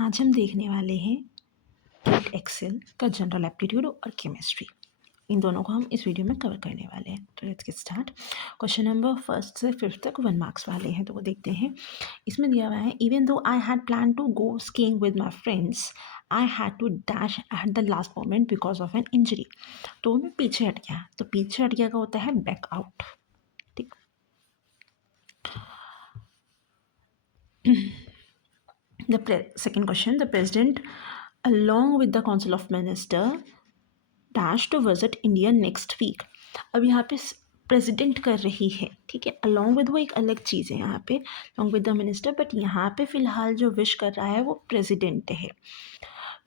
आज हम देखने वाले हैं टेट एक्सेल का जनरल एप्टीट्यूड और केमिस्ट्री। इन दोनों को हम इस वीडियो में कवर करने वाले हैं। तो let's get start. Question number 1 से 5 तक 1 मार्क्स वाले हैं, तो वो देखते हैं। इसमें दिया हुआ है, even though I had plan to go skiing with my friends, I had to dash at the last moment because of an injury. तो मैं पीछे हट गया, तो पीछे हट गया का होता है बैक आउट। ठीक। Second question, the president along with the council of minister dash to visit India next week। अब यहाँ पे प्रेसिडेंट कर रही है, ठीक है। अलॉन्ग विद वो एक अलग चीज़ है यहाँ पे, along with the minister, but यहाँ पे फिलहाल जो विश कर रहा है वो प्रेसिडेंट है।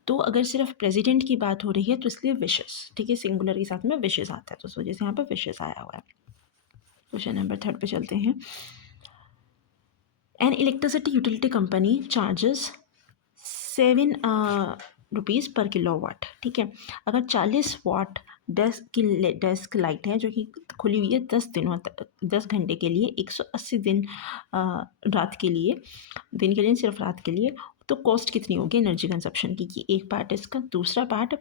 तो अगर सिर्फ प्रेसिडेंट की बात हो रही है तो इसलिए विशेस, ठीक है, सिंगुलर के साथ में विशेस आता है, तो उस वजह से यहाँ पे विशेस आया हुआ है। क्वेश्चन नंबर 3 पे चलते हैं। N electricity utility company charges 7 rupees पर किलोवाट, ठीक है। अगर 40 वाट डेस्क लाइट है जो कि खुली हुई है 10 घंटे के लिए, 180 दिन रात के लिए, दिन के लिए सिर्फ रात के लिए, तो कॉस्ट कितनी होगी एनर्जी कंजप्शन की? कि एक पार्ट इसका। दूसरा part,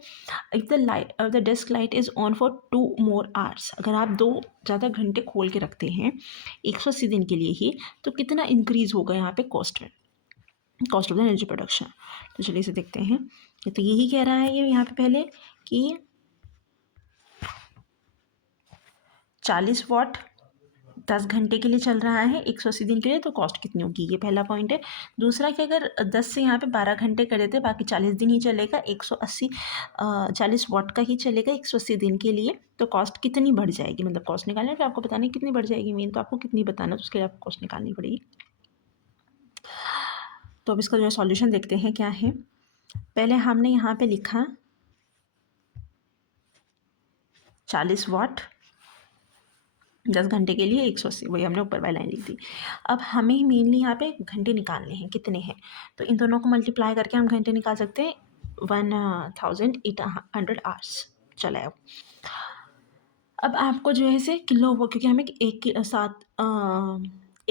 if the desk light is on for 2 more hours, अगर आप 2 ज़्यादा घंटे खोल के रखते हैं 180 दिन के लिए ही, तो कितना इंक्रीज़ होगा यहाँ पे कॉस्ट में, cost of the energy production. तो चलिए इसे देखते हैं। तो यही कह रहा है ये यहाँ पे पहले कि 40 वाट 10 घंटे के लिए चल रहा है 180 दिन के लिए, तो कॉस्ट कितनी होगी, ये पहला पॉइंट है। दूसरा कि अगर 10 से यहाँ पे 12 घंटे कर देते, बाकी 40 दिन ही चलेगा, 180 40 वाट का ही चलेगा 180 दिन के लिए, तो कॉस्ट कितनी बढ़ जाएगी, मतलब कॉस्ट निकालना फिर आपको बताना कितनी बढ़ जाएगी। मेन तो आपको कितनी बताना, तो उसके लिए आपको कॉस्ट निकालनी पड़ेगी। तो अब इसका जो है सॉल्यूशन देखते हैं क्या है। पहले हमने यहाँ पे लिखा 40 वाट 10 घंटे के लिए 180, वही हमने ऊपर वाली लाइन लिख दी। अब हमें मेनली यहाँ पे घंटे निकालने हैं, कितने हैं, तो इन दोनों को मल्टीप्लाई करके हम घंटे निकाल सकते हैं 1800 आवर्स। चला अब आपको जो है से किलो वो, क्योंकि हमें 1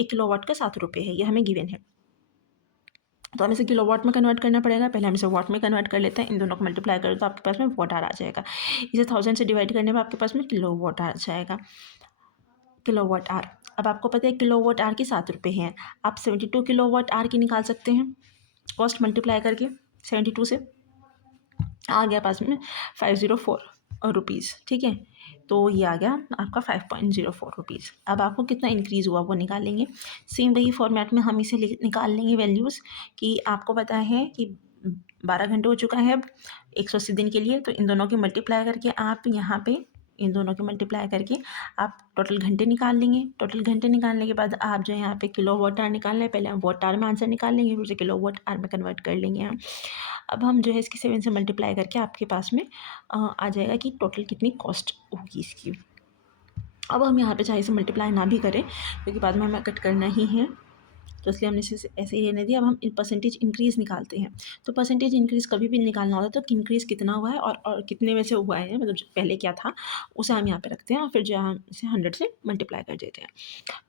किलोवाट का 7 रुपये है, ये हमें गिवन है, तो हमें इसे किलोवाट में कन्वर्ट करना पड़ेगा। पहले हम इसे वाट में कन्वर्ट कर लेते हैं, इन दोनों को मल्टीप्लाई करें तो आपके पास में वाट आवर आ जाएगा। इसे 1000 से डिवाइड करने पर आपके पास में किलो वाट आ जाएगा, किलो वाट आवर। अब आपको पता है किलो वाट आवर की 7 रुपये हैं, आप 72 किलो वाट आवर की निकाल सकते हैं कॉस्ट मल्टीप्लाई करके। 72 से आ गया पास में 504 रुपीज़, ठीक है। तो ये आ गया आपका 5.04 रुपीज़। अब आपको कितना इंक्रीज़ हुआ वो निकालेंगे, सेम वही फॉर्मेट में हम इसे निकाल लेंगे वैल्यूज़। कि आपको पता है कि 12 घंटे हो चुका है अब 180 दिन के लिए, तो इन दोनों की मल्टीप्लाई करके आप यहाँ पे इन दोनों की मल्टीप्लाई करके आप टोटल घंटे निकाल लेंगे। टोटल घंटे निकालने के बाद आप जो यहाँ पे किलो वाट आवर निकालना है, पहले हम वाट आवर में आंसर निकाल लेंगे, फिर उसे किलो वाट आवर में कन्वर्ट कर लेंगे हम। अब हम जो है इसकी 7 से मल्टीप्लाई करके आपके पास में आ जाएगा कि टोटल कितनी कॉस्ट होगी इसकी। अब हम यहाँ पे चाहे इसे मल्टीप्लाई ना भी करें क्योंकि बाद में हमें कट करना ही है, तो इसलिए हमने इसे ऐसे ही रहने दिया। अब हम परसेंटेज इंक्रीज़ निकालते हैं। तो परसेंटेज इंक्रीज़ कभी भी निकालना होता है तो इंक्रीज़ कितना हुआ है और कितने में से हुआ है, मतलब जो पहले क्या था उसे हम यहाँ पे रखते हैं और फिर जो हम इसे 100 से मल्टीप्लाई कर देते हैं।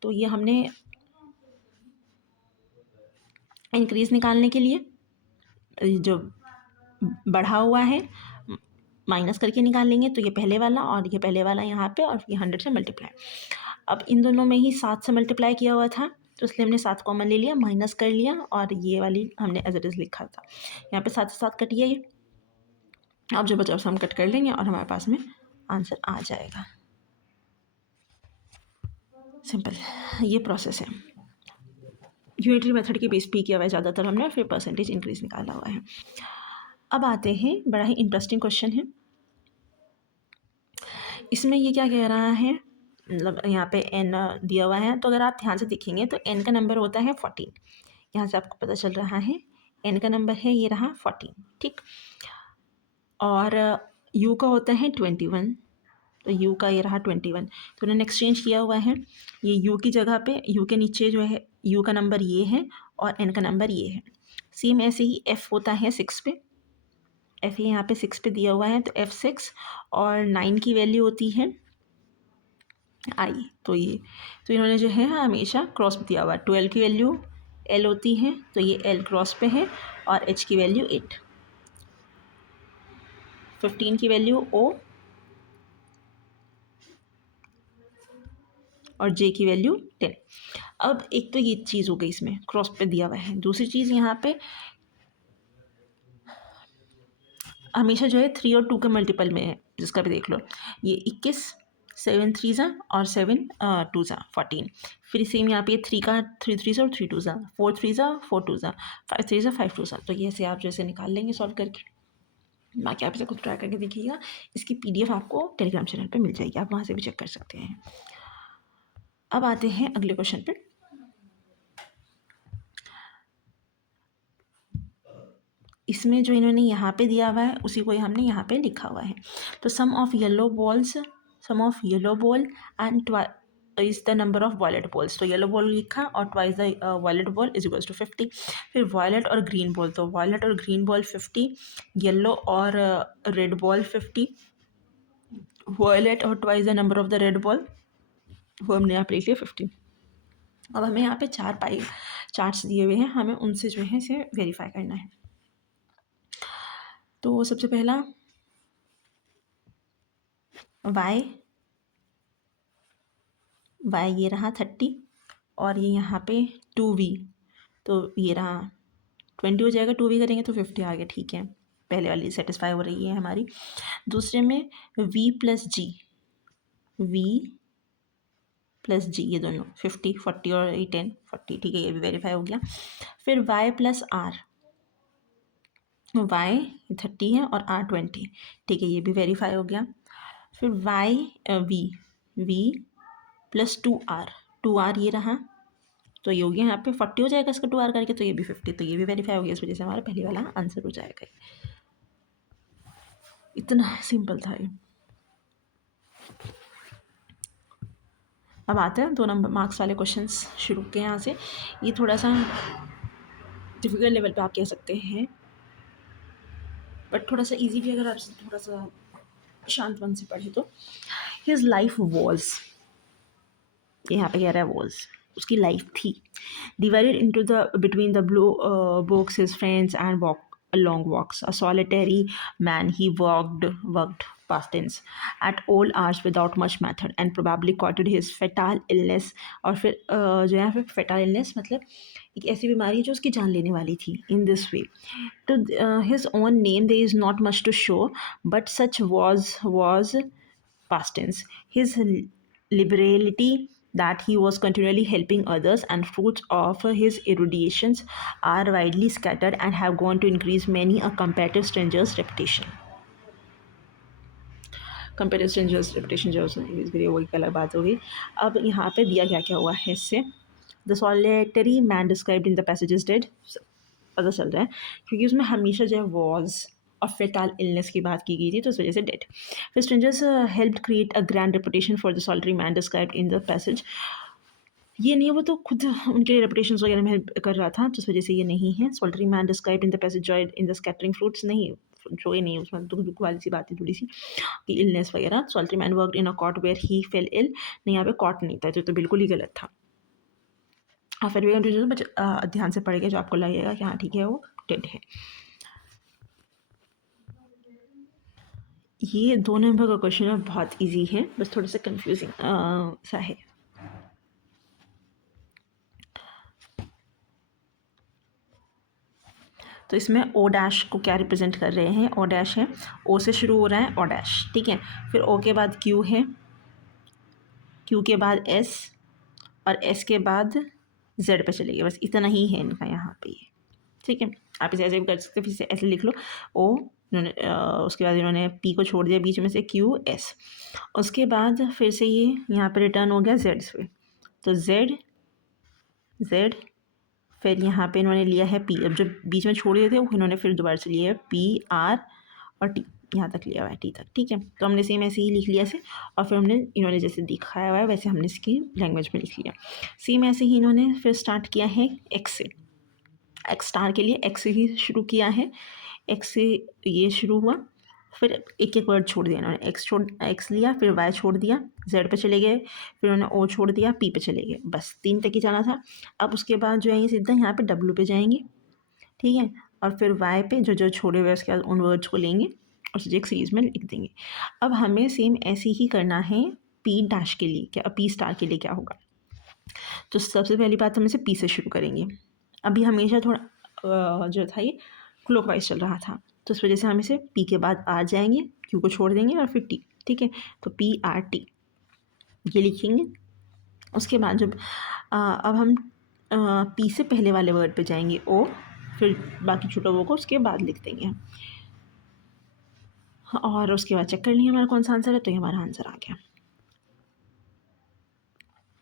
तो ये हमने इंक्रीज़ निकालने के लिए जो बढ़ा हुआ है माइनस करके निकाल लेंगे, तो ये पहले वाला और ये पहले वाला यहाँ पे, और ये 100 से मल्टीप्लाई। अब इन दोनों में ही 7 से मल्टीप्लाई किया हुआ था, तो इसलिए हमने 7 कॉमन ले लिया, माइनस कर लिया, और ये वाली हमने एज इट इज़ लिखा था। यहाँ पे 7 से 7 कट गया ये। अब जो बचा उसे हम कट कर लेंगे और हमारे पास में आंसर आ जाएगा। सिंपल ये प्रोसेस है। यूनिटरी मेथड के बेस पे किया हुआ है ज़्यादातर हमने, और फिर परसेंटेज इंक्रीज निकाला हुआ है। अब आते हैं, बड़ा ही इंटरेस्टिंग क्वेश्चन है। इसमें ये क्या कह रहा है, मतलब यहाँ पे n दिया हुआ है, तो अगर आप ध्यान से देखेंगे तो n का नंबर होता है 14। यहाँ से आपको पता चल रहा है n का नंबर है ये रहा 14, ठीक। और u का होता है 21, तो u का ये रहा 21। तो उन्होंने एक्सचेंज किया हुआ है, ये u की जगह पे u के नीचे जो है u का नंबर ये है और n का नंबर ये है। सेम ऐसे ही f होता है 6 पे, f यहाँ पे 6 पे दिया हुआ है, तो f 6 और 9 की वैल्यू होती है i। तो ये तो इन्होंने जो है हमेशा क्रॉस दिया हुआ है, 12 की वैल्यू L होती है तो ये L क्रॉस पे है और H की वैल्यू 8, 15 की वैल्यू O और J की वैल्यू 10। अब एक तो ये चीज़ हो गई, इसमें क्रॉस पे दिया हुआ है। दूसरी चीज़ यहाँ पे हमेशा जो है 3 और 2 के मल्टीपल में है, जिसका भी देख लो। ये 21, 7 3 और 7 2 14। फिर सेम यहाँ पे 3 का 3 3 और 3 2 4 3 4 2 5 3 5 2। तो ये ऐसे आप जैसे निकाल लेंगे सॉल्व करके। बाकी आप इसे खुद ट्राई करके देखिएगा। इसकी PDF आपको टेलीग्राम चैनल पे मिल जाएगी, आप वहाँ से भी चेक कर सकते हैं। अब आते हैं अगले क्वेश्चन पे। इसमें जो इन्होंने यहाँ पे दिया हुआ है उसी को हमने यहाँ पे लिखा हुआ है। तो sum of yellow ball and is the number of violet balls. तो येलो बॉल लिखा और twice the violet ball is equals to 50। फिर वॉयलेट और ग्रीन बॉल, तो वॉयलेट और ग्रीन बॉल 50, येलो और रेड बॉल 50, वॉयलेट और twice the number of the red ball, वो हमने यहाँ पे लिख लिया 50। अब हमें यहाँ पे 4 पाई चार्ट्स दिए हुए हैं, हमें उनसे जो है इसे वेरीफाई करना है। तो सबसे पहला y ये रहा 30 और ये यहाँ पे 2v, तो ये रहा 20 हो जाएगा। 2v करेंगे तो 50 आ गया, ठीक है, पहले वाली सेटिस्फाई हो रही है हमारी। दूसरे में v प्लस g, ये दोनों 50 40 और 10 40, ठीक है, ये भी वेरीफाई हो गया। फिर y प्लस r, y 30 है और r 20, ठीक है, ये भी वेरीफाई हो गया। फिर v प्लस 2r ये रहा, तो ये हो गया यहाँ पे 40 हो जाएगा इसका 2r करके, तो ये भी 50, तो ये भी वेरीफाई हो गया। इस वजह से हमारा पहले वाला आंसर हो जाएगा। इतना सिंपल था ये। अब आते हैं 2 नंबर मार्क्स वाले क्वेश्चंस शुरू के यहाँ से। ये थोड़ा सा डिफिकल्ट लेवल पे आप कह सकते हैं, बट थोड़ा सा इजी भी अगर आप थोड़ा सा शांत मन से पढ़े तो। हिज लाइफ वॉज, यहाँ पे कह रहा है वॉज, उसकी लाइफ थी, divided into the between the blue books, his friends, and walk long walks. A solitary man, he worked past tense at all hours without much method and probably caught his fatal illness। और फिर जो है फिर fatal illness मतलब एक ऐसी बीमारी है जो उसकी जान लेने वाली थी। In this way, to his own name there is not much to show, but such was past tense. His liberality, that he was continually helping others, and fruits of his eruditions are widely scattered and have gone to increase many a comparative stranger's reputation। comparative stranger's reputation जो है वो एक अलग बात होगी। अब यहाँ पे दिया क्या क्या हुआ है इससे। The solitary man described in the passages dead, पता चल रहा है क्योंकि उसमें हमेशा जो है वॉज और फेटाल इलनेस की बात की गई थी, तो इस वजह से डेड। फिर strangers help create a grand reputation for the solitary man described in the passage. ये नहीं है, वो तो खुद उनके रेपुटेशन वगैरह में हेल्प कर रहा था, तो इस वजह से ये नहीं है। Solitary man described in the passage joy in the scattering fruits, नहीं, जो ये नहीं, उसमें दुख वाली सी बात है थोड़ी सी कि इलनेस वगैरह। Solitary man worked in a cot where he fell ill, नहीं, यहाँ पे कॉट नहीं था, तो बिल्कुल ही गलत था। फिर भी कंटिन्यू ध्यान से पढ़ेगा जो आपको लगेगा कि हाँ ठीक है वो डेड है। ये 2 नंबर का क्वेश्चन है, बहुत इजी है, बस थोड़ा सा कंफ्यूजिंग सा है। तो इसमें ओ डैश को क्या रिप्रेजेंट कर रहे हैं, ओ डैश है, ओ से शुरू हो रहा है ओ डैश, ठीक है। फिर ओ के बाद क्यू है, क्यू के बाद एस और एस के बाद जेड पे चलेगी, बस इतना ही है इनका यहाँ पे, ठीक है। आप इसे ऐसे भी कर सकते हैं, फिर से ऐसे लिख लो ओ, इन्होंने उसके बाद इन्होंने पी को छोड़ दिया बीच में से, क्यू एस, उसके बाद फिर से ये यहाँ पे रिटर्न हो गया जेड पे, तो जेड फिर यहाँ पे इन्होंने लिया है पी, अब जब बीच में छोड़ दिए थे वो इन्होंने फिर दोबारा से लिया है पी आर और टी, यहाँ तक लिया हुआ है टी तक, ठीक है। तो हमने सेम ऐसे ही लिख लिया ऐसे, और फिर हमने इन्होंने जैसे दिखाया हुआ है वैसे हमने इसकी लैंग्वेज में लिख लिया। सेम ऐसे ही इन्होंने फिर स्टार्ट किया है एक्स से, एक्स स्टार के लिए एक्स से ही शुरू किया है, एक्स से ये शुरू हुआ, फिर एक एक वर्ड छोड़ दिया इन्होंने, एक्स लिया, फिर वाई छोड़ दिया, जेड पे चले गए, फिर उन्होंने ओ छोड़ दिया, पी पे चले गए, बस 3 तक ही जाना था। अब उसके बाद जो है ये सीधा यहाँ पे डब्ल्यू पे जाएंगे, ठीक है, और फिर वाई पे जो जो छोड़े हुए उसके बाद उन वर्ड्स को लेंगे और उसे एक सीरीज़ में लिख देंगे। अब हमें सेम ऐसे ही करना है पी डैश के लिए, क्या पी स्टार के लिए क्या होगा। तो सबसे पहली बात हम इसे पी से शुरू करेंगे। अभी हमेशा थोड़ा जो था ये क्लॉकवाइज चल रहा था, तो इस वजह से हम इसे पी के बाद आर जाएंगे, क्यू को छोड़ देंगे और फिर टी, ठीक है। तो पी आर टी ये लिखेंगे। उसके बाद जब अब हम पी से पहले वाले वर्ड पे जाएंगे ओ, फिर बाकी छोटा वो को उसके बाद लिख देंगे और उसके बाद चेक कर लेंगे हमारा कौन सा आंसर है, तो ये हमारा आंसर आ गया।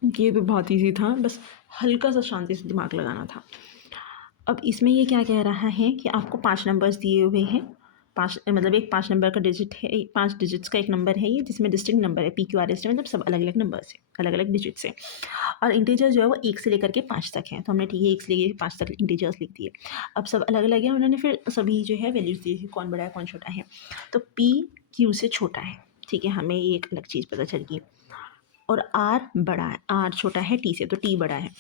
ये भी बहुत ईजी था, बस हल्का सा शांति से दिमाग लगाना था। अब इसमें ये क्या कह रहा है कि आपको 5 नंबर्स दिए हुए हैं, 5 मतलब एक 5 नंबर का डिजिट है, 5 डिजिट्स का एक नंबर है ये, जिसमें डिस्टिंक्ट नंबर है P Q R S T, मतलब सब अलग अलग नंबर्स है, अलग अलग डिजिट्स है। और इंटीजर जो है वो 1 से लेकर के 5 तक है, तो हमने ठीक है 1 से लेकर 5 तक इंटीजर्स लिख दिए। अब सब अलग अलग है, उन्होंने फिर सभी जो है वैल्यूज दी, कौन बड़ा है कौन छोटा है। तो पी क्यू से छोटा है, ठीक है, हमें ये एक अलग चीज़ पता चल गई। और आर बड़ा है, आर छोटा है टी से, तो टी बड़ा है।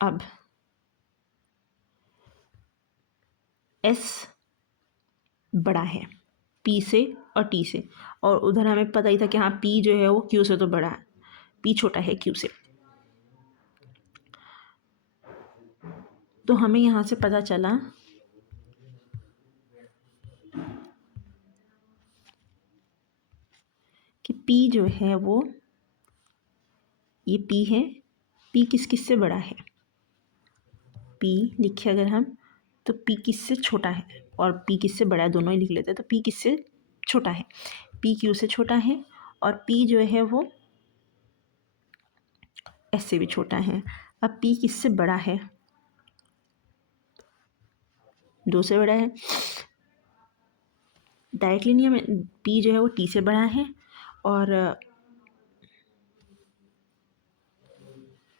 अब एस बड़ा है पी से और टी से, और उधर हमें पता ही था कि हाँ पी जो है वो क्यू से तो बड़ा है, पी छोटा है क्यू से। तो हमें यहाँ से पता चला कि पी जो है वो, ये पी है, पी किस किस से बड़ा है, पी लिखे अगर हम, तो पी किस से छोटा है और पी किस से बड़ा है, दोनों ही लिख लेते हैं। तो पी किस से छोटा है, पी क्यू से छोटा है, और पी जो है वो एस से भी छोटा है। अब पी किस से बड़ा है, 2 से बड़ा है, डायरेक्टली नहीं, हमें पी जो है वो टी से बड़ा है, और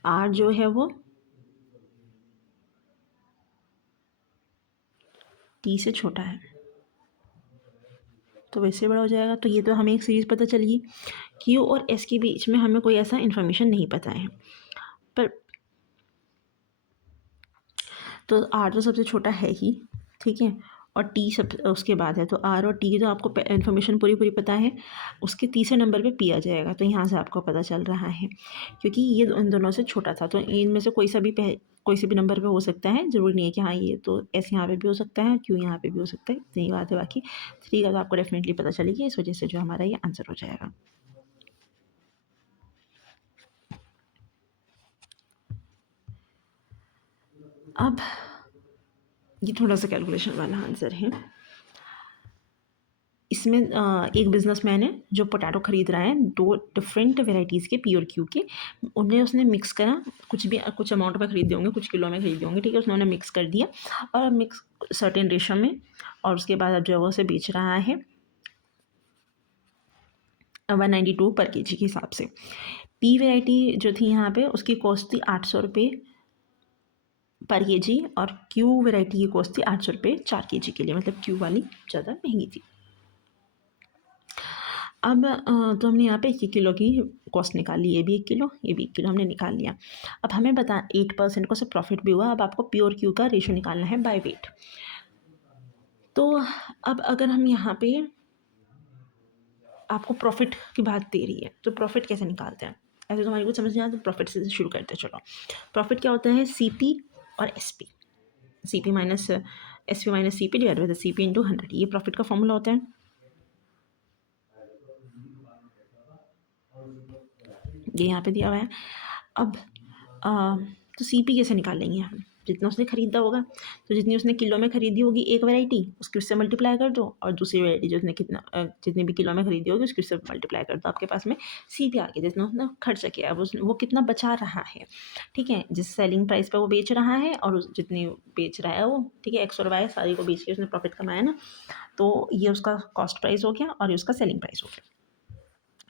आर जो है वो टी से छोटा है, तो वैसे बड़ा हो जाएगा। तो ये तो हमें एक सीरीज़ पता चली, क्यू और एस के बीच में हमें कोई ऐसा इन्फॉर्मेशन नहीं पता है, पर तो आर तो सबसे छोटा है ही, ठीक है, और टी सब उसके बाद है। तो आर और टी की तो आपको इन्फॉर्मेशन पूरी पूरी पता है, उसके तीसरे नंबर पे पी आ जाएगा। तो यहाँ से आपको पता चल रहा है क्योंकि ये इन दोनों से छोटा था, तो इनमें से कोई से भी नंबर पे हो सकता है, ज़रूरी नहीं है कि हाँ ये तो एस यहाँ पे भी हो सकता है, क्यू यहाँ पे भी हो सकता है, इतनी बात है। बाकी 3 का तो आपको डेफिनेटली पता चलेगी, इस वजह से जो हमारा ये आंसर हो जाएगा। अब ये थोड़ा सा कैलकुलेशन वाला आंसर है। इसमें एक बिजनेसमैन है जो पोटैटो ख़रीद रहा है 2 डिफरेंट वेराइटीज़ के पी और क्यू के, उन्हें उसने मिक्स करा, कुछ अमाउंट में ख़रीदे होंगे, कुछ किलो में ख़रीदे होंगे, ठीक है, उसने मिक्स कर दिया और मिक्स सर्टेन रेशो में, और उसके बाद अब जो है वो उसे बेच रहा है 192 पर केजी के हिसाब से। पी वेराइटी जो थी यहाँ पे उसकी कॉस्ट थी 800 रुपये पर केजी, और क्यू वेराइटी की कॉस्ट थी 800 रुपये 4 केजी के लिए, मतलब क्यू वाली ज़्यादा महंगी थी। अब तो हमने यहाँ पे 1 किलो की कॉस्ट निकाल ली, ये भी 1 किलो, ये भी 1 किलो हमने निकाल लिया। अब हमें 8% को से प्रॉफिट भी हुआ। अब आपको पी और क्यू का रेशो निकालना है बाय वेट। तो अब अगर हम यहाँ पे आपको प्रॉफिट की बात दे रही है, तो प्रॉफिट कैसे निकालते हैं, ऐसे तो हमारी कुछ समझ नहीं आता, तो प्रॉफिट से शुरू करते हैं। चलो, प्रॉफिट क्या होता है, सी पी और S P, C P minus S P minus C P divide by C P into 100, ये प्रॉफिट का फॉर्मूला होता है। ये यहाँ पे दिया हुआ है। अब तो सी पी कैसे निकालेंगे हम, जितना उसने ख़रीदा होगा, तो जितनी उसने किलो में ख़रीदी होगी एक वैरायटी, उसकी उससे मल्टीप्लाई कर दो, और दूसरी वैरायटी जो उसने जितनी भी किलो में ख़रीदी होगी उसकी उससे मल्टीप्लाई कर दो, आपके पास में सी पी आ गया, जितना उसने खर्च किया है वो कितना बचा रहा है, ठीक है, जिस सेलिंग प्राइस पर वो बेच रहा है और जितनी बेच रहा है वो, ठीक है, एक्स और वाई सारी को बेच के उसने प्रॉफिट कमाया ना, तो ये उसका कॉस्ट प्राइस हो गया और ये उसका सेलिंग प्राइस हो गया।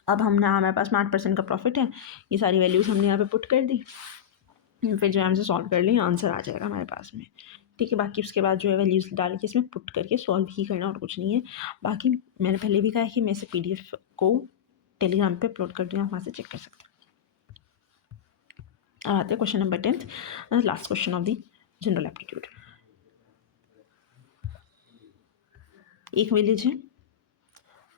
अब हमारे पास में 8% का प्रॉफिट है, ये सारी वैल्यूज़ हमने यहाँ पे पुट कर दी, फिर जो है हमसे सॉल्व कर लें, आंसर आ जाएगा हमारे पास में। ठीक है। बाकी उसके बाद जो है वैल्यूज़ डाल के इसमें पुट करके सॉल्व ही करना और कुछ नहीं है। बाकी मैंने पहले भी कहा है कि मैं इसे PDF को टेलीग्राम पे अपलोड कर दूँगा, वहाँ से चेक कर सकते हैं। अब आते हैं question number 10th, last question of the general aptitude. एक विलेज है,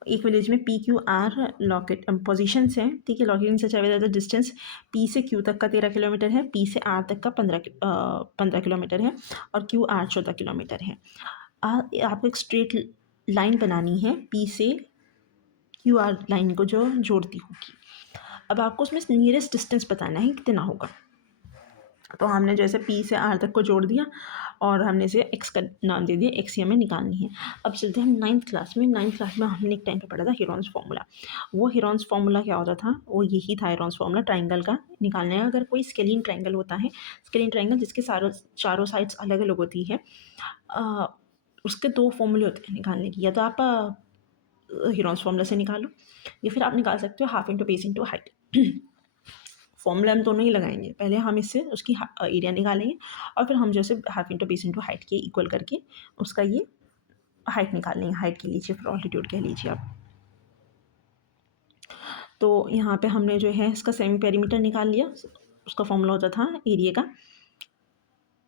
एक विलेज में PQR लॉकेट पोजीशंस हैं, ठीक है। लॉकेटिंग सच अवेलेबल डिस्टेंस P से Q तक का 13 किलोमीटर है, P से R तक का 15 किलोमीटर है और QR 14 किलोमीटर है। आपको एक स्ट्रेट लाइन बनानी है P से QR लाइन को जो जोड़ती होगी। अब आपको उसमें नियरेस्ट डिस्टेंस बताना है कितना होगा। तो हमने जैसे P से R तक को जोड़ दिया और हमने इसे x का नाम दे दिया, x हमें निकालनी है। अब चलते हैं हम 9th क्लास में। 9th क्लास में हमने एक टाइम पे पढ़ा था हीरोन्स फार्मूला। वो हीरोन्स फार्मूला क्या होता था, वो यही था हीरोन्स फार्मूला ट्राइंगल का निकालने का। अगर कोई स्केलिन ट्राइंगल होता है, स्केलिन ट्राइंगल जिसके चारों साइड्स अलग अलग होती है, उसके दो फॉर्मूले होते हैं निकालने की। या तो आप हीरोन्स फार्मूला से निकालो या फिर आप निकाल सकते हो half into base into height. Formula हम दोनों ही लगाएंगे। पहले हम इससे उसकी एरिया निकालेंगे और फिर हम जैसे half into base into height के इक्वल करके उसका ये हाइट निकाल लेंगे। हाइट कह लीजिए फिर ऑल्टीट्यूड कह लीजिए आप। तो यहाँ पे हमने जो है इसका सेमी पेरीमीटर निकाल लिया। उसका फॉर्मूला होता था एरिया का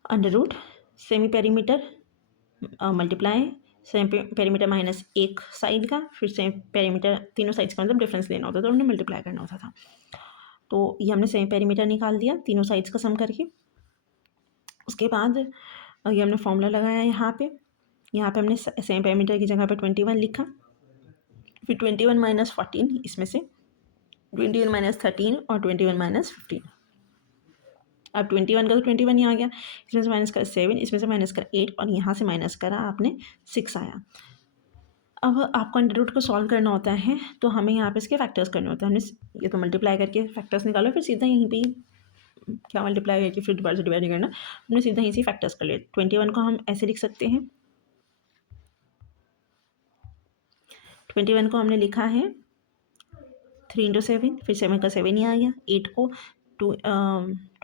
under root semi perimeter multiply semi perimeter minus एक साइड का, फिर सेमी पेरीमीटर तीनों साइड्स का मतलब डिफरेंस लेना होता था और उन्हें मल्टीप्लाई करना होता था। तो ये हमने सेमी पेरीमीटर निकाल दिया तीनों साइड्स का सम करके। उसके बाद ये हमने फॉर्मूला लगाया यहाँ पे हमने सेमी पेरीमीटर की जगह पे 21 लिखा, फिर 21 माइनस 14 इसमें से 21 माइनस 13 और 21 माइनस 15। अब 21 का तो 21 ही आ गया, इसमें से माइनस करा 7, इसमें से माइनस करा 8 और यहाँ से माइनस करा आपने 6 आया। अब आपको अंडर रूट को सॉल्व करना होता है तो हमें यहाँ पे इसके फैक्टर्स करने होते हैं। हमने ये तो मल्टीप्लाई करके फैक्टर्स निकालो, फिर सीधा यहीं पे क्या मल्टीप्लाई करके फिर दोबारा से डिवाइड नहीं करना, हमने सीधा यहीं से फैक्टर्स कर लिए। 21 को हम ऐसे लिख सकते हैं, 21 को हमने लिखा है 3 इंटू 7, फिर 7 का 7 ही आ गया। 8 को 2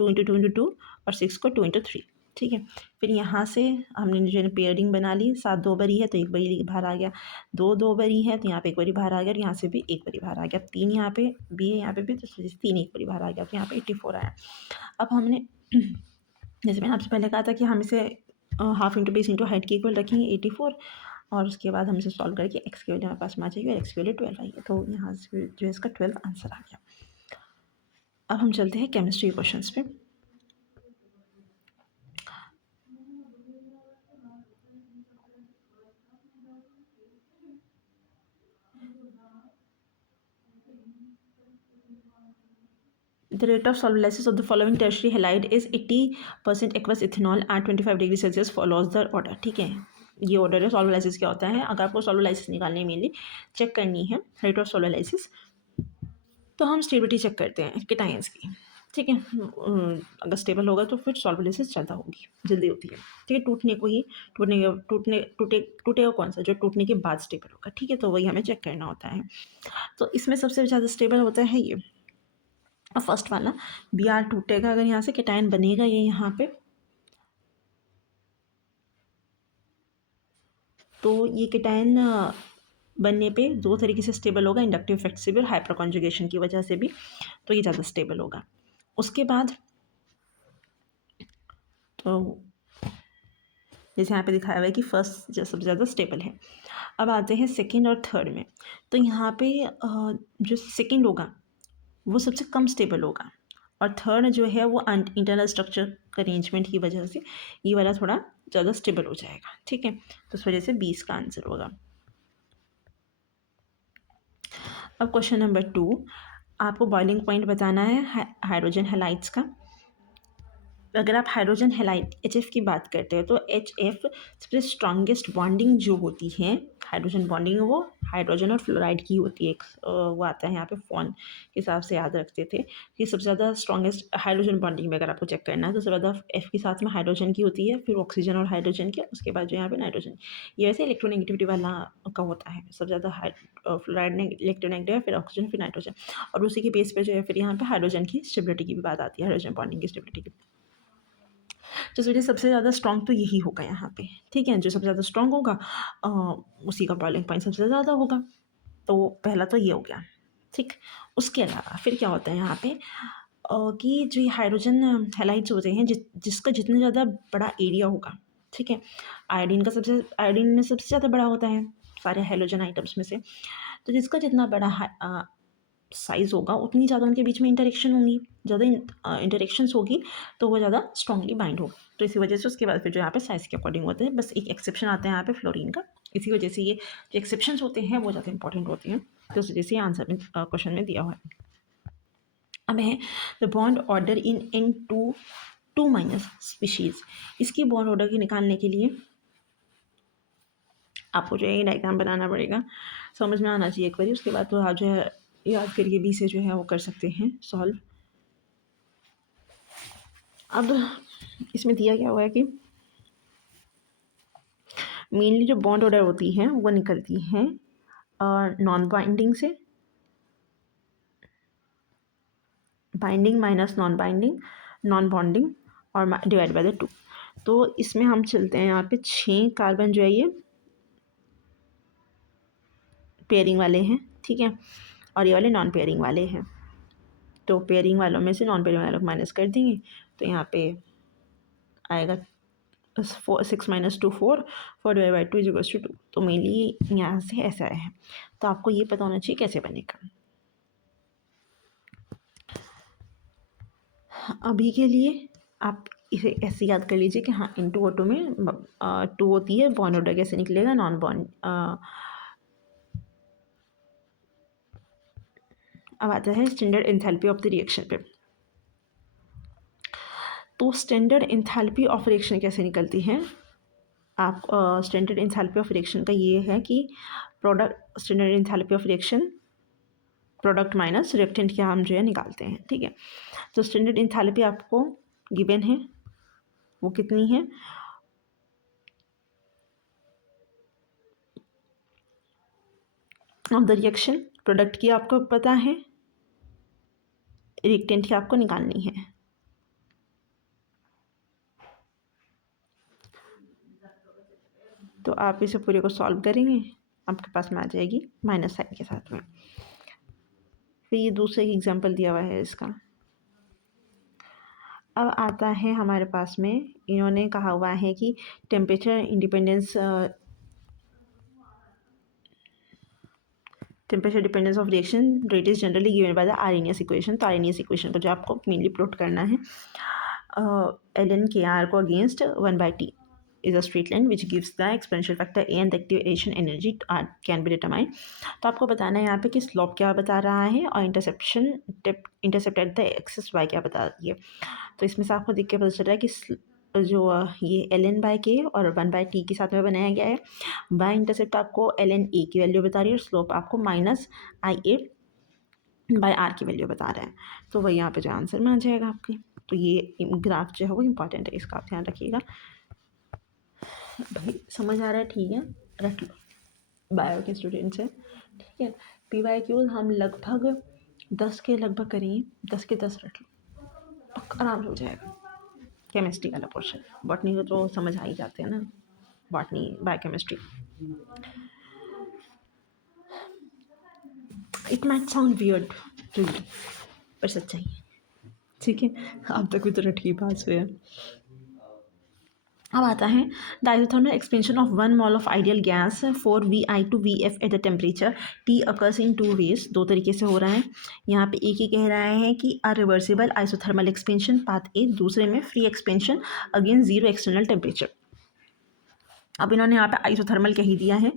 इंटू 2 इंटू 2 और 6 को 2 इंटू 3, ठीक है। फिर यहाँ से हमने जो है पेयरिंग बना ली। 7 दो बारी है तो एक बारी बाहर आ गया, 2 दो बारी है तो यहाँ पे एक बारी बाहर आ गया और यहाँ से भी एक बारी बाहर आ गया। 3 यहाँ पे भी है, यहाँ पे भी, तो 3 एक बारी बाहर आ गया तो यहाँ पे 84 आया। अब हमने जैसे मैंने आपसे पहले कहा था कि हम इसे half into base into height के इक्वल रखेंगे 84 और उसके बाद हम इसे सॉल्व करके एक्स की वैल्यू हमारे पास में आ जाएगी और एक्स की वैल्यू 12 आई है। तो यहाँ से जो है इसका 12 आंसर आ गया। अब हम चलते हैं केमिस्ट्री क्वेश्चंस पे। The rate of solubilization of the following tertiary halide is 80% aqueous ethanol at 25 degree Celsius follows the order, ठीक है। ये ऑर्डर है सॉल्वलाइसिस क्या होता है। अगर आपको सॉल्वलाइसिस निकालनी है, मेनली चेक करनी है रेट ऑफ सॉल्वलाइसिस, तो हम स्टेबिलिटी चेक करते हैं केटायंस की, ठीक है। अगर स्टेबल होगा तो फिर सॉल्वलाइसिस ज़्यादा होगी, जल्दी होती है, ठीक है। टूटेगा कौन सा, जो टूटने के बाद स्टेबल होगा, ठीक है। तो वही हमें चेक करना होता है। तो इसमें सबसे ज़्यादा स्टेबल होता है ये फर्स्ट वाला Br टूटेगा अगर यहाँ से, केटायन बनेगा ये यहाँ पे, तो ये केटायन बनने पे दो तरीके से स्टेबल होगा, इंडक्टिव इफेक्ट से भी और हाइपर कॉन्जुगेशन की वजह से भी, तो ये ज़्यादा स्टेबल होगा। उसके बाद तो जैसे यहाँ पे दिखाया हुआ है कि फर्स्ट जो सबसे ज़्यादा स्टेबल है। अब आते हैं सेकंड और थर्ड में। तो यहाँ पे जो सेकंड होगा वो सबसे कम स्टेबल होगा और थर्ड जो है वो इंटरनल स्ट्रक्चर अरेंजमेंट की वजह से ये वाला थोड़ा ज़्यादा स्टेबल हो जाएगा, ठीक है। तो इस वजह से 20 का आंसर होगा। अब क्वेश्चन नंबर 2, आपको बॉइलिंग पॉइंट बताना है हाइड्रोजन हैलाइड्स का। अगर आप हाइड्रोजन हैलाइड HF की बात करते हैं तो HF सबसे स्ट्रॉन्गेस्ट बॉन्डिंग जो होती है हाइड्रोजन बॉन्डिंग, वो हाइड्रोजन और फ्लोराइड की होती है। वो आता है यहाँ पे फॉन के हिसाब से याद रखते थे कि सबसे ज़्यादा स्ट्रॉन्गेस्ट हाइड्रोजन बॉन्डिंग में अगर आपको चेक करना है तो सबसे ज़्यादा F के साथ में हाइड्रोजन की होती है, फिर ऑक्सीजन और हाइड्रोजन की, उसके बाद जो यहाँ पे नाइट्रोजन। ये वैसे इलेक्ट्रोनेगेटिविटी वाला का होता है, सबसे ज़्यादा फ्लोराइड ने इलेक्ट्रोनेगेटिव है, फिर ऑक्सीजन, फिर नाइट्रोजन, और उसी के बेस पे जो है फिर यहाँ पे हाइड्रोजन की स्टेबिलिटी की भी बात आती है, हाइड्रोजन बॉन्डिंग की स्टेबिलिटी की। तो सोचिए सबसे ज़्यादा स्ट्रॉन्ग तो यही होगा यहाँ पे, ठीक है। जो सबसे ज़्यादा स्ट्रॉन्ग होगा अ, उसी का बॉइलिंग पॉइंट सबसे ज़्यादा होगा। तो पहला तो ये हो गया, ठीक। उसके अलावा फिर क्या होता है यहाँ पे कि जो ये हाइड्रोजन हैलाइड्स होते हैं जिसका जितना ज़्यादा बड़ा एरिया होगा, ठीक है। आयोडीन में सबसे ज़्यादा बड़ा होता है सारे हैलोजन आइटम्स में से। तो जिसका जितना बड़ा साइज़ होगा उतनी ज़्यादा उनके बीच में इंटरेक्शन होंगी, ज़्यादा इंटरेक्शंस होगी तो वो ज़्यादा स्ट्रांगली बाइंड होगा। तो इसी वजह से उसके बाद फिर जो यहाँ पे साइज़ के अकॉर्डिंग होते हैं, बस एक एक्सेप्शन आता है यहाँ पे फ्लोरीन का। इसी वजह से ये जो एक्सेप्शंस होते हैं वो ज़्यादा इंपॉर्टेंट होते हैं, तो उस वजह से आंसर में क्वेश्चन में दिया हुआ है। अब है the bond order in N two minus species. इसकी बॉन्ड ऑर्डर की निकालने के लिए आपको जो है ये डायग्राम बनाना पड़ेगा, समझ में आना चाहिए एक बारी। उसके बाद तो आप जो है याद करके बी से जो है वो कर सकते हैं सॉल्व। अब इसमें दिया क्या हुआ है कि मेनली जो बॉन्ड ऑर्डर होती हैं वो निकलती हैं नॉन बाइंडिंग से, binding minus non binding, non bonding और डिवाइड बाय द 2। तो इसमें हम चलते हैं यहाँ पे 6 कार्बन जो है ये पेयरिंग वाले हैं, ठीक है, और ये वाले नॉन पेयरिंग वाले हैं। तो पेयरिंग वालों में से नॉन पेयरिंग वालों को माइनस कर देंगे तो यहाँ पे आएगा 6 minus 2 4, 4 divide by 2 is equals to 2। तो मेनली यहाँ से ऐसा है, तो आपको ये पता होना चाहिए कैसे बनेगा। अभी के लिए आप इसे ऐसे याद कर लीजिए कि हाँ N2O2 में 2 होती है, बॉन्ड ऑर्डर कैसे निकलेगा, नॉन बॉन्ड। अब आता है standard enthalpy of the reaction पे। तो स्टैंडर्ड एंथैल्पी ऑफ रिएक्शन कैसे निकलती है, आप स्टैंडर्ड एंथैल्पी ऑफ रिएक्शन का ये है कि product standard enthalpy of reaction product minus reactant के हम जो है निकालते हैं, ठीक है। तो स्टैंडर्ड एंथैल्पी आपको गिवन है, वो कितनी है, ऑफ द रिएक्शन, प्रोडक्ट की आपको पता है, रिएक्टेंट की आपको निकालनी है। तो आप इसे पूरे को सॉल्व करेंगे, आपके पास में आ जाएगी माइनस साइन के साथ में। फिर ये दूसरे एग्जाम्पल दिया हुआ है इसका। अब आता है हमारे पास में, इन्होंने कहा हुआ है कि temperature dependence of reaction rate is generally given by the Arrhenius equation. तो आर्हेनियस इक्वेशन को जो आपको मेनली प्लॉट करना है, ln KR को against 1/T is a straight line which gives the exponential factor a and the activation energy can be determined। तो आपको बताना है यहाँ पे कि स्लोप क्या बता रहा है और intercept at the axis y क्या बता रही है। तो इसमें से आपको देख के पता चल रहा है कि जो ये ln/k और 1/t के साथ में बनाया गया है। बाय इंटरसेप्ट आपको ln/a की वैल्यू बता रही है और स्लोप आपको -ia/r की वैल्यू बता रहा है। तो वही यहाँ पे जो आंसर में आ जाएगा आपकी। तो ये ग्राफ जो है वो इम्पॉर्टेंट है, इसका आप ध्यान रखिएगा। भाई समझ आ रहा है, ठीक है, रख लो, बायो के स्टूडेंट्स हैं, ठीक है। PYQ हम लगभग 10 के लगभग करेंगे, 10 के 10 रख लो, आराम से हो जाएगा। केमिस्ट्री वाला पोर्शन, बॉटनी को तो समझ आ ही जाते हैं ना, botany biochemistry. It might sound weird to you, पर सच्चाई है, ठीक है। आप तक भी तो रटकी पास हुए हैं। अब आता है the isothermal expansion of 1 mole of ideal gas 4VI to VF at the temperature T occurs in 2 ways. 2 तरीके से हो रहा है। यहाँ पे एक ही कह रहा है कि a reversible isothermal expansion path ए, दूसरे में free expansion against 0 external temperature. अब इन्होंने यहाँ पे आइसोथर्मल कह दिया है,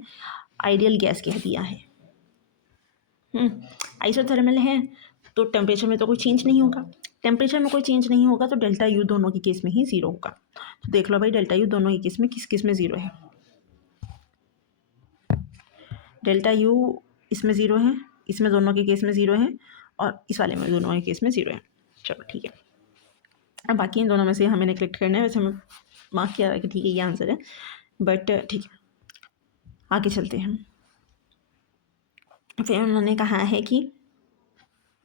आइडियल गैस कह दिया है। आइसोथर्मल है तो टेम्परेचर में तो कोई चेंज नहीं होगा, टेम्परेचर में कोई चेंज नहीं होगा तो डेल्टा यू दोनों के केस में ही ज़ीरो होगा। तो देख लो भाई, डेल्टा यू दोनों के केस में किस में ज़ीरो है, डेल्टा यू इसमें ज़ीरो है, इसमें दोनों के केस में ज़ीरो है, और इस वाले में दोनों के केस में ज़ीरो है। चलो ठीक है, अब बाकी इन दोनों में से हमें नेगलेक्ट करना है, वैसे हमें मार्क किया है कि ठीक है ये आंसर है, बट ठीक है आगे चलते हैं। फिर उन्होंने कहा है कि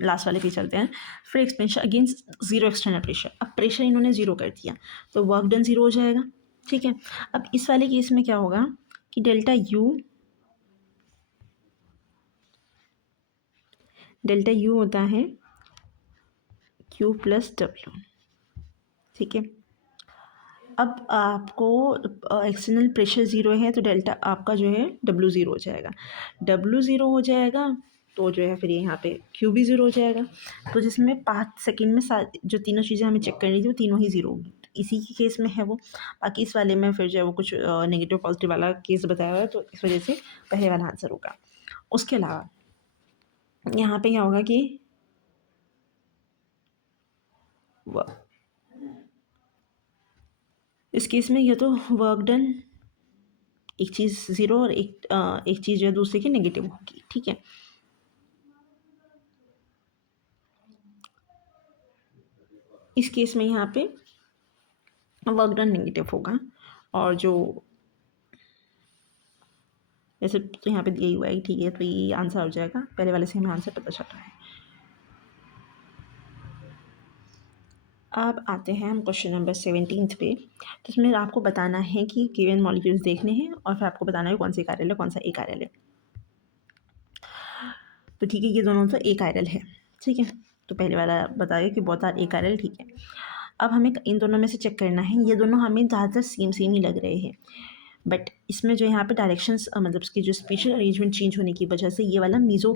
लास्ट वाले पे चलते हैं। फिर expansion against zero external pressure. अब प्रेशर इन्होंने ज़ीरो कर दिया तो वर्क डन ज़ीरो हो जाएगा। ठीक है, अब इस वाले केस में क्या होगा कि डेल्टा यू होता है Q प्लस डब्ल्यू। ठीक है, अब आपको एक्सटर्नल प्रेशर ज़ीरो है तो डेल्टा आपका जो है W ज़ीरो हो जाएगा। W ज़ीरो हो जाएगा तो जो है फिर यहाँ पे Q भी ज़ीरो हो जाएगा। तो जिसमें 5 सेकंड में जो तीनों चीज़ें हमें चेक करनी थी वो तीनों ही ज़ीरो होगी। इसी के केस में है वो। बाकी इस वाले में फिर जो है वो कुछ नेगेटिव पॉजिटिव वाला केस बताया हुआ है तो इस वजह से पहले वाला आंसर होगा। उसके अलावा यहाँ पे क्या होगा कि इस केस में ये तो वर्क डन एक चीज़ ज़ीरो और एक चीज़ जो है दूसरे की नेगेटिव होगी। ठीक है, इस केस में यहाँ पे वर्क डन नेगेटिव होगा और जो जैसे तो यहाँ पे यही हुआ है। ठीक है, तो ये आंसर हो जाएगा। पहले वाले से हमें आंसर पता चल रहा है। अब आते हैं हम क्वेश्चन नंबर 17 पे। तो इसमें आपको बताना है कि गिवन मॉलिक्यूल्स देखने हैं और फिर आपको बताना है कौन सी कार्यल है कौन सा एक कार्यल है। तो ठीक है, ये दोनों तो एक आयरल है। ठीक है, तो पहले वाला बताया कि बहुत आर एक आयरल। ठीक है, अब हमें इन दोनों में से चेक करना है। ये दोनों हमें ज़्यादातर सेम सेम ही लग रहे हैं, बट इसमें जो यहाँ पे डायरेक्शंस मतलब उसकी जो स्पेशल अरेंजमेंट चेंज होने की वजह से ये वाला मीज़ो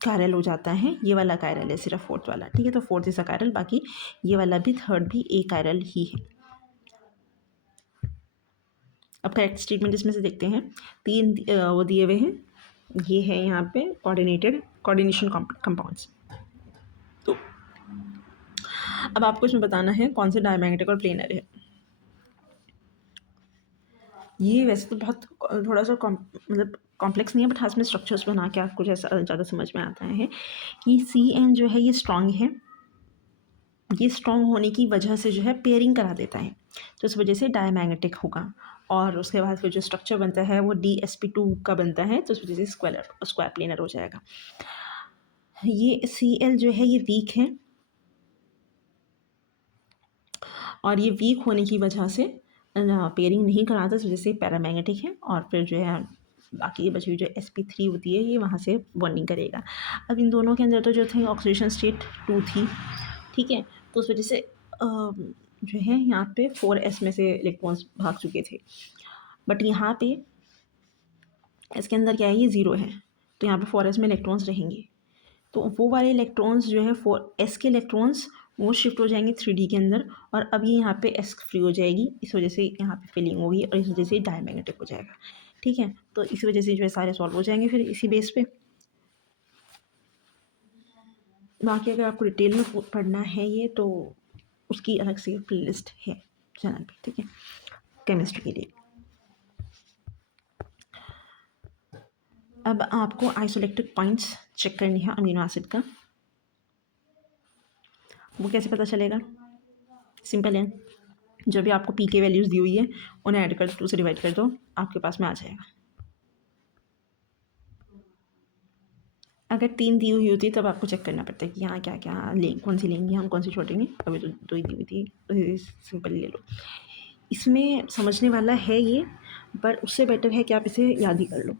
कायरल हो जाता है। ये वाला कायरल है सिर्फ फोर्थ वाला। ठीक है, तो फोर्थ इज़ अ कायरल, बाकी ये वाला भी थर्ड भी एक कायरल ही है। अब करेक्ट स्टेटमेंट इसमें से देखते हैं। तीन वो दिए हुए हैं। ये है यहाँ पे कोऑर्डिनेशन कंपाउंड्स। तो अब आपको इसमें बताना है कौन से डायमैग्नेटिक और प्लेनर है। ये वैसे तो बहुत थोड़ा सा मतलब कॉम्प्लेक्स नहीं है, बट हाँ इसमें स्ट्रक्चर्स बना के आपको जैसा ज़्यादा समझ में आता है कि CN जो है ये स्ट्रांग है। ये स्ट्रांग होने की वजह से जो है पेयरिंग करा देता है, तो इस वजह से डायमैग्नेटिक होगा। और उसके बाद फिर जो स्ट्रक्चर बनता है वो DsP2 का बनता है, तो इस वजह से स्क्वायर प्लेनर हो जाएगा। ये Cl जो है ये वीक है और ये वीक होने की वजह से पेयरिंग नहीं कराता, इस वजह से पैरामैग्नेटिक है। और फिर जो है बाकी ये बची हुई जो sp3 होती है ये वहाँ से बॉन्डिंग करेगा। अब इन दोनों के अंदर तो जो थे ऑक्सीडेशन स्टेट 2 थी। ठीक है, तो उस वजह से जो है यहाँ पे 4s में से इलेक्ट्रॉन्स भाग चुके थे, बट यहाँ पे इसके अंदर क्या है ये ज़ीरो है, तो यहाँ पे 4s में इलेक्ट्रॉन्स रहेंगे। तो वो वाले इलेक्ट्रॉन्स जो है 4s के इलेक्ट्रॉन्स वो शिफ्ट हो जाएंगे 3D के अंदर, और अब ये यहाँ पे s फ्री हो जाएगी, इस वजह से यहाँ पे फिलिंग होगी और इस वजह से डायमैग्नेटिक हो जाएगा। ठीक है, तो इस वजह से जो है सारे सॉल्व हो जाएंगे फिर इसी बेस पे। बाकी अगर आपको डिटेल में पढ़ना है ये तो उसकी अलग से प्ले लिस्ट है चैनल पे। ठीक है, केमिस्ट्री के लिए। अब आपको आइसोलेक्ट्रिक पॉइंट्स चेक करनी है अमीनो एसिड का। वो कैसे पता चलेगा? सिंपल है, जो भी आपको पी के वैल्यूज़ दी हुई है उन्हें ऐड कर 2 से डिवाइड कर दो, आपके पास में आ जाएगा। अगर 3 दी हुई होती तब आपको चेक करना पड़ता है कि यहाँ क्या क्या कौन सी लेंगे हम, कौन सी छोड़ेंगे। अभी तो 2 ही दी हुई थी, तो सिंपल ले लो। इसमें समझने वाला है ये, पर उससे बेटर है कि आप इसे याद ही कर लो।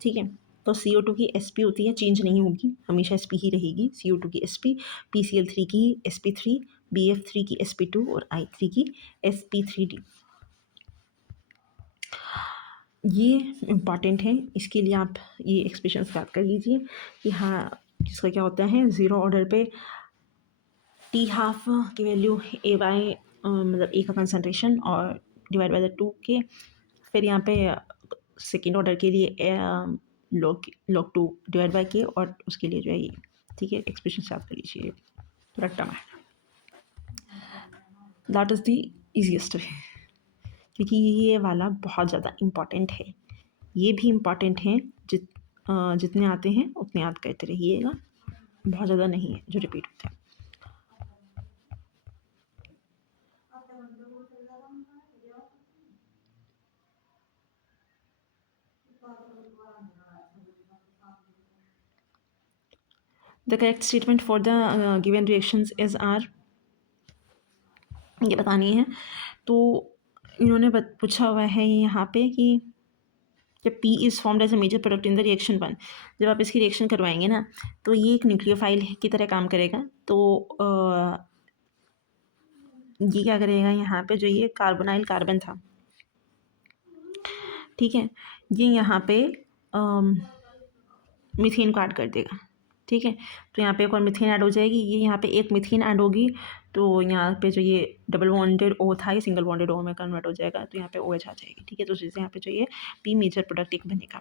ठीक है, तो CO2 की sp होती है, चेंज नहीं होगी, हमेशा sp ही रहेगी। CO2 की sp, PCl3 की sp3, BF3 की sp2 और I3 की sp3d। ये इम्पॉर्टेंट है, इसके लिए आप ये एक्सप्रेशंस याद कर लीजिए कि हाँ जिसका क्या होता है ज़ीरो ऑर्डर पे T½ की वैल्यू A बाय मतलब A का कंसनट्रेशन और डिवाइड बाय द 2 के, फिर यहाँ पे सेकेंड ऑर्डर के लिए log 2 डिवाइड बाय के, और उसके लिए जो है ये। ठीक है, एक्सप्रेशन याद कर लीजिए, रट्टा मार, दैट इज़ द ईजीएस्ट वे, क्योंकि ये वाला बहुत ज़्यादा इम्पॉर्टेंट है। ये भी इम्पॉर्टेंट है, जितने आते हैं उतने याद करते रहिएगा, बहुत ज़्यादा नहीं है जो रिपीट होते हैं। The correct statement for the given reactions is R, ये बतानी है। तो इन्होंने पूछा हुआ है यहाँ पे कि जब P is formed as a major product in the reaction 1, जब आप इसकी रिएक्शन करवाएंगे ना तो ये एक न्यूक्लियोफाइल की तरह काम करेगा। तो ये क्या करेगा, यहाँ पे जो ये कार्बोनाइल कार्बन था, ठीक है, ये यहाँ पे मीथेन को ऐड कर देगा, ठीक है। तो यहाँ पे एक और मीथेन ऐड हो जाएगी, ये यहाँ पे एक मीथेन ऐड होगी, तो यहाँ पे जो ये डबल बॉन्डेड O था ये सिंगल बॉन्डेड O में कन्वर्ट हो जाएगा, तो यहाँ पे OH आ जाएगी, ठीक है। तो उससे यहाँ पे जो ये P मेजर प्रोडक्ट एक बनेगा।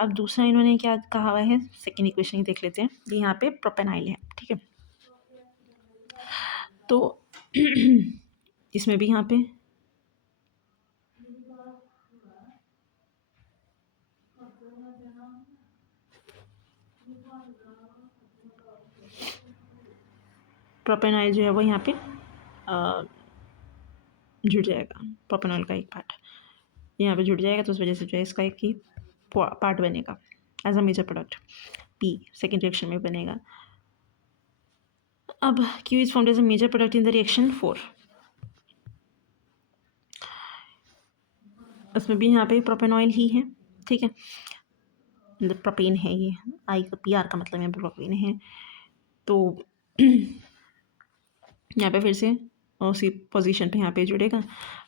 अब दूसरा इन्होंने क्या कहा हुआ है, सेकेंड इक्वेशन देख लेते हैं। ये यहाँ पे प्रोपेनाइल है, ठीक है। तो इसमें भी यहाँ पे प्रोपेनाइल जो है वो यहाँ पे जुड़ जाएगा, प्रोपेनॉल का एक पार्ट यहाँ पे जुड़ जाएगा, तो उस वजह से जो है इसका एक ही पार्ट बनेगा as a major product, P second reaction में बनेगा। अब Q is formed as a major product in the reaction 4, उसमें भी यहाँ पे प्रोपेनॉइल ही है, ठीक है, मतलब प्रोपेन है, ये I का PR का मतलब यहाँ पे प्रोपेन है। तो यहाँ पे फिर से उसी पोजीशन पे यहाँ पे जुड़ेगा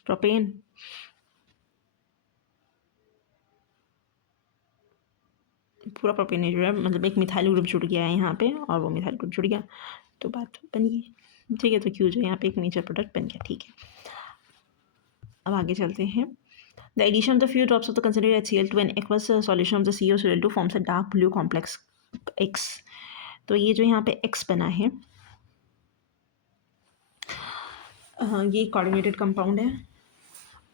प्रोपेन, पूरा प्रोपेन नहीं जुड़ा, मतलब एक मिथाइल ग्रुप जुड़ गया है यहाँ पे और वो मिथाइल ग्रुप जुड़ गया, तो बात बन गई, ठीक है। तो Q जो यहाँ पे एक मेजर प्रोडक्ट बन गया, ठीक है। अब आगे चलते हैं। The addition of the few drops of the concentrated HCl to an aqueous solution of the COCl2 forms a dark blue complex X। तो ये जो यहाँ पे X बना है, ये कोऑर्डिनेटेड कंपाउंड है,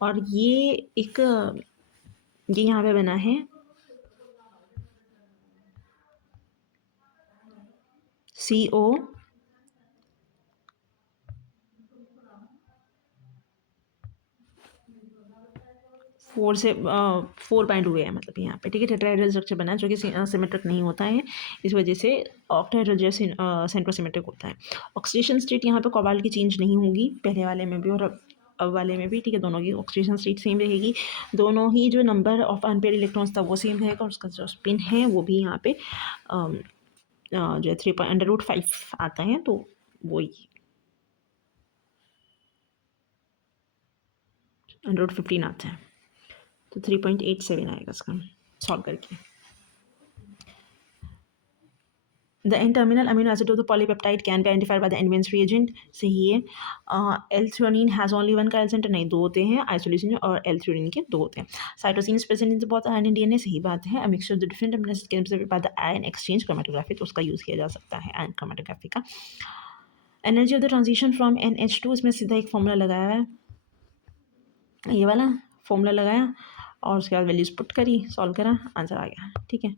और ये एक ये यहाँ पे बना है CO 4 से 4.2 है, मतलब यहाँ पे, ठीक है। टेट्राहेड्रल स्ट्रक्चर बना है जो कि सिमेट्रिक नहीं होता है, इस वजह से ऑक्टाहेड्रल जो सेंट्रोसिमेट्रिक होता है। ऑक्सीडेशन स्टेट यहाँ पे कोबाल्ट की चेंज नहीं होगी, पहले वाले में भी और अब वाले में भी, ठीक है। दोनों की ऑक्सीडेशन स्टेट सेम रहेगी, दोनों ही जो नंबर ऑफ अनपेयर्ड इलेक्ट्रॉन्स था वो सेम रहेगा, और उसका जो स्पिन है वो भी यहाँ पे जो है 3√5 आता है, तो वही √15 आता है, तो 3.87 आएगा इसका सॉल्व करके। The N terminal amino acid of the polypeptide can be identified by the Edman's reagent, सही है। L threonine has only one chiral centre, नहीं, 2 होते हैं, आइसोल्यूसिन और एल-थ्रेओनिन के 2 होते हैं। Cytosine is present in the both iron and DNA, सही बात है। A mixture of the different amino acid can be separated by the ion exchange chromatography, तो उसका यूज़ किया जा सकता है आयन क्रोमैटोग्राफी का। Energy of the transition from NH2, इसमें सीधा एक फॉर्मूला लगाया है, ये वाला फॉर्मूला लगाया और उसके बाद वैल्यूज पुट करी, सॉल्व करा, आंसर आ गया, ठीक है।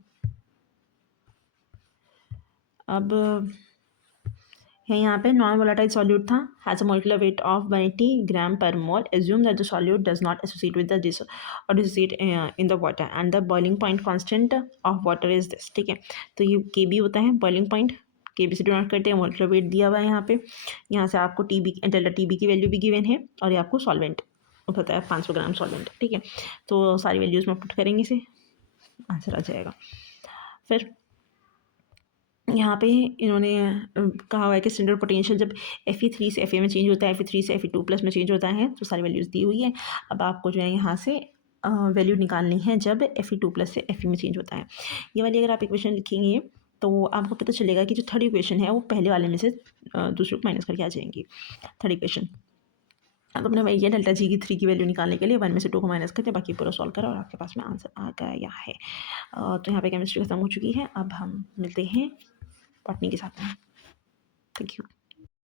अब है यहाँ पे नॉन वोलेटाइल सॉल्यूट था, has a molecular weight of 90 gram per mole, assume that the solute does not associate with the dissociate in the water and the boiling point constant of water is this, ठीक है। तो ये KB होता है boiling point, KB से denote करते हैं, molecular weight दिया हुआ है यहाँ पे, यहाँ से आपको डेल्टा TB की वैल्यू भी गिवन है, और ये आपको सॉल्वेंट होता है 500 ग्राम सॉल्वेंट, ठीक है। तो सारी वैल्यूज़ में पुट करेंगे इसे, आंसर आ जाएगा। फिर यहाँ पे इन्होंने कहा हुआ है कि स्टैंडर्ड पोटेंशियल जब Fe3 से Fa में चेंज होता है, Fe3 से Fe2+ में चेंज होता है, तो सारी वैल्यूज़ दी हुई है। अब आपको जो है यहाँ से वैल्यू निकालनी है जब Fe2+ से Fe में चेंज होता है। ये वाली अगर आप इक्वेशन लिखेंगे तो आपको पता चलेगा कि जो थर्ड इक्वेशन है वो पहले वाले में से दूसरे को माइनस करके आ जाएंगी। थर्ड इक्वेशन अब अपने भैया डेल्टा G की 3 की वैल्यू निकालने के लिए 1 में से 2 को माइनस करके बाकी पूरा सॉल्व करा और आपके पास में आंसर आ गया है। तो यहाँ पे केमिस्ट्री खत्म हो चुकी है, अब हम मिलते हैं बॉटनी के साथ में। Thank you.